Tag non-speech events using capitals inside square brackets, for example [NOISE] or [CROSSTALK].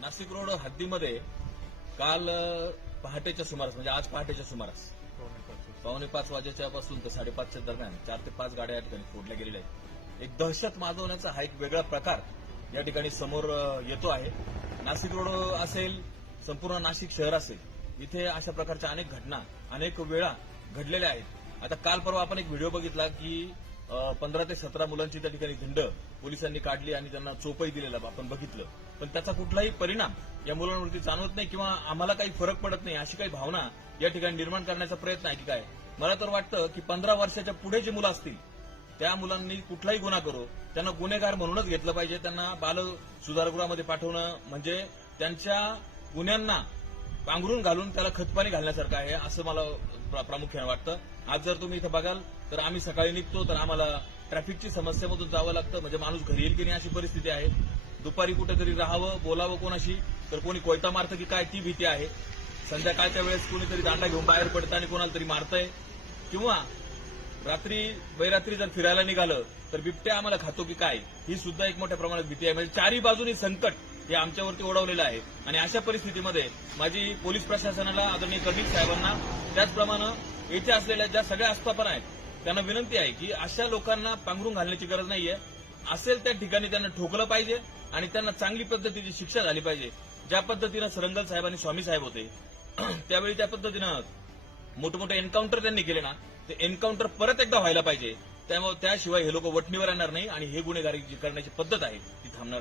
Nashik road हद्दीमध्ये काल पहाटेच्या सुमारास म्हणजे आज पहाटेच्या सुमारास पावणे पाच वाजेच्या पासून ते साडेपाचच्या दरम्यान चार ते पाच गाड्या या ठिकाणी फोडल्या गेलेल्या आहेत. एक दहशत माजवण्याचा हा एक वेगळा प्रकार या ठिकाणी समोर येतो आहे. नाशिक रोड असेल संपूर्ण नाशिक शहर असेल इथे अशा प्रकारच्या अनेक घटना अनेक वेळा घडलेल्या आहेत. आता काल परवा आपण एक व्हिडिओ बघितला की पंधरा ते सतरा मुलांची त्या ठिकाणी धिंड पोलिसांनी काढली आणि त्यांना चोपही दिलेला आपण बघितलं. पण त्याचा कुठलाही परिणाम या मुलांवरती जाणवत नाही किंवा आम्हाला काही फरक पडत नाही अशी काही भावना या ठिकाणी निर्माण करण्याचा प्रयत्न आहे की काय? मला तर वाटतं की पंधरा वर्षाच्या पुढे जे मुलं असतील त्या मुलांनी कुठलाही गुन्हा करो त्यांना गुन्हेगार म्हणूनच घेतलं पाहिजे. त्यांना बाल सुधारगृहामध्ये पाठवणं म्हणजे त्यांच्या गुन्ह्यांना पांघरून घालून त्याला खतपाणी घालण्यासारखं आहे असं मला प्रा- प्रामुख्याने वाटतं. आज जर तुम्ही इथं बघाल तर आम्ही सकाळी निघतो तर आम्हाला ट्रॅफिकची समस्येमधून जावं लागतं. म्हणजे माणूस घरी येईल की नाही अशी परिस्थिती आहे. दुपारी कुठेतरी राहावं बोलावं कोणाशी तर कोणी कोयता मारतं की काय ती भीती आहे. संध्याकाळच्या वेळेस कोणीतरी दांडा घेऊन बाहेर पडतं आणि कोणाला तरी मारतंय. किंवा रात्री बैरात्री जर फिरायला निघालं तर बिबट्या आम्हाला खातो की काय ही सुद्धा एक मोठ्या प्रमाणात भीती आहे. म्हणजे चारी बाजूनी संकट. हे आमच्यावरती ओढवलेलं आहे. आणि अशा परिस्थितीमध्ये माझी पोलीस प्रशासनाला आदरणीय कबीर साहेबांना त्याचप्रमाणे येथे असलेल्या ज्या सगळ्या आस्थापना आहेत त्यांना विनंती आहे की अशा लोकांना पांघरून घालण्याची गरज नाहीये. असेल त्या ठिकाणी त्यांना ठोकलं पाहिजे आणि त्यांना चांगली पद्धतीची शिक्षा झाली पाहिजे. ज्या पद्धतीनं सरंगल साहेब आणि स्वामी साहेब होते [CLEARS THROAT] त्यावेळी त्या पद्धतीनं मोठमोठे एन्काउंटर त्यांनी केले ना ते एन्काउंटर परत एकदा व्हायला पाहिजे. त्यामुळे त्याशिवाय हे लोक वटणीवर येणार नाही आणि हे गुन्हेगारी जी करण्याची पद्धत आहे ती थांबणार